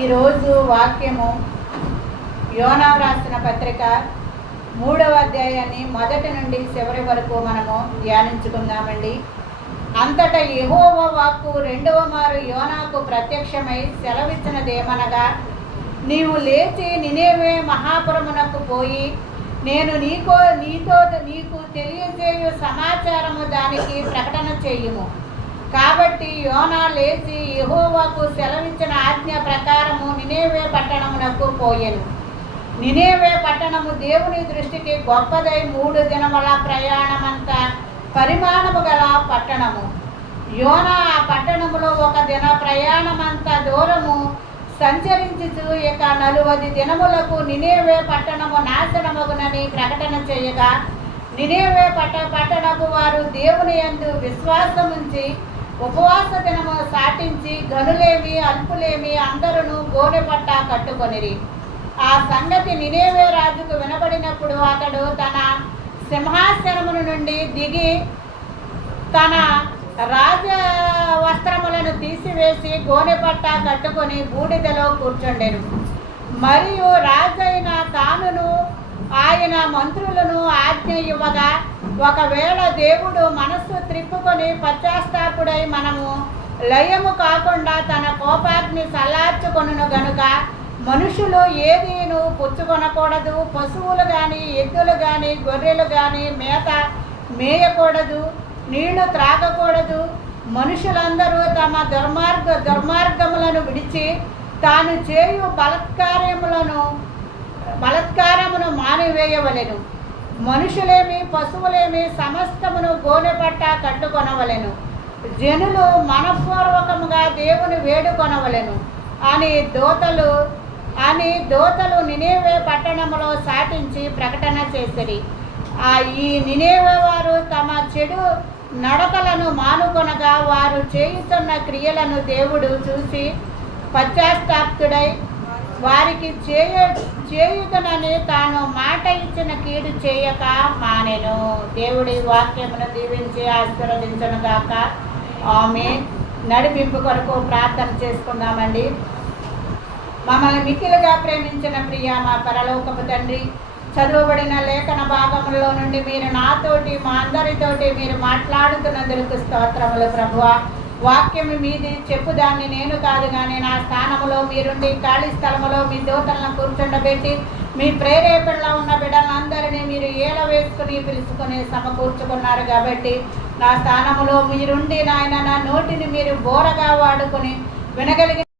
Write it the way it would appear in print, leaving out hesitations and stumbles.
ఈరోజు వాక్యము యోనా రాసిన పత్రిక 3వ అధ్యాయాన్ని మొదటి నుండి చివరి వరకు మనము ధ్యానించుకుందామండి. అంతటా యెహోవా వాక్కు 2వ మారు యోనాకు ప్రత్యక్షమై సెలవిచ్చినదేమనగా, నీవు లేచి నినేవే మహాపురమునకు పోయి నేను నీకు తెలియజేయు సమాచారము దానికి ప్రకటన చేయుము. కాబట్టి యోనా లేచి యెహోవాకు సెలవిచ్చిన ఆజ్ఞ ప్రకారము నినేవే పట్టణమునకు పోయెను. నినేవే పట్టణము దేవుని దృష్టికి గొప్పదై 3 దినముల ప్రయాణమంత పరిమాణము గల పట్టణము. యోనా ఆ పట్టణములో 1 దిన ప్రయాణమంత దూరము సంచరించుచు ఇక 40 దినములకు నినేవే పట్టణము నాశనమగునని ప్రకటన చేయగా, నినేవే పట్టణపు వారు దేవుని యందు విశ్వాసముంచి ఉపవాస దినము సాటించి గనులేమి అల్పులేమి అందరూ గోనెపట్ట కట్టుకొనిరి. ఆ సంగతి నినేవే రాజుకు వినబడినప్పుడు అతడు తన సింహాసనమును నుండి దిగి తన రాజ వస్త్రములను తీసివేసి గోనెపట్ట కట్టుకొని బూడిదలో కూర్చుండెను. మరియు రాజైన తానును ఆయన మంత్రులను ఆజ్ఞ ఇవ్వగా, ఒకవేళ దేవుడు మనస్సు త్రిప్పుకొని పశ్చాత్తాపుడై మనము లయము కాకుండా తన కోపాగ్ని చల్లార్చుకొనును గనుక మనుషులు ఏదీను పుచ్చుకొనకూడదు, పశువులు కానీ ఎద్దులు కానీ గొర్రెలు కానీ మేత మేయకూడదు, నీళ్లు త్రాగకూడదు. మనుషులందరూ తమ దుర్మార్గములను విడిచి తాను చేయు బలత్కారమును మానివేయవలెను. మనుషులేమి పశువులేమి సమస్తమును గోనెపట్ట కట్టుకొనవలెను. జనులు మనపూర్వకముగా దేవుని వేడుకొనవలెను అని దూతలు నినేవే పట్టణములో సాటించి ప్రకటన చేసిరి. ఈ నినేవే వారు తమ చెడు నడకలను మానుకొనగా వారు చేయుతున్న క్రియలను దేవుడు చూసి పశ్చాత్తాప్తుడై వారికి చేయుదనని తాను మాట ఇచ్చిన కీడు చేయక మానెను. దేవుడి వాక్యమును దీవించి ఆశీర్వదించును గాక. ఆమేన్. నడిపింపు కొరకు ప్రార్థన చేసుకుందామండి. మమ్మల్ని మిక్కిలుగా ప్రేమించిన ప్రియ మా పరలోకపు తండ్రి, చదువుబడిన లేఖన భాగంలో నుండి మీరు నాతోటి మా అందరితోటి మీరు మాట్లాడుతున్నందుకు స్తోత్రములు ప్రభువా. వాక్యం మీది చెప్పుదాన్ని నేను కాదు కానీ నా స్థానంలో మీరుండి ఖాళీ స్థలంలో మీ దూతలను కూర్చుండబెట్టి మీ ప్రేరేపణలో ఉన్న బిడ్డలందరినీ మీరు ఏల వేసుకుని పిలుచుకొని సమకూర్చుకున్నారు. కాబట్టి నా స్థానంలో మీరుండి నాయన నా నోటిని మీరు బోరగా వాడుకొని వినగలిగిన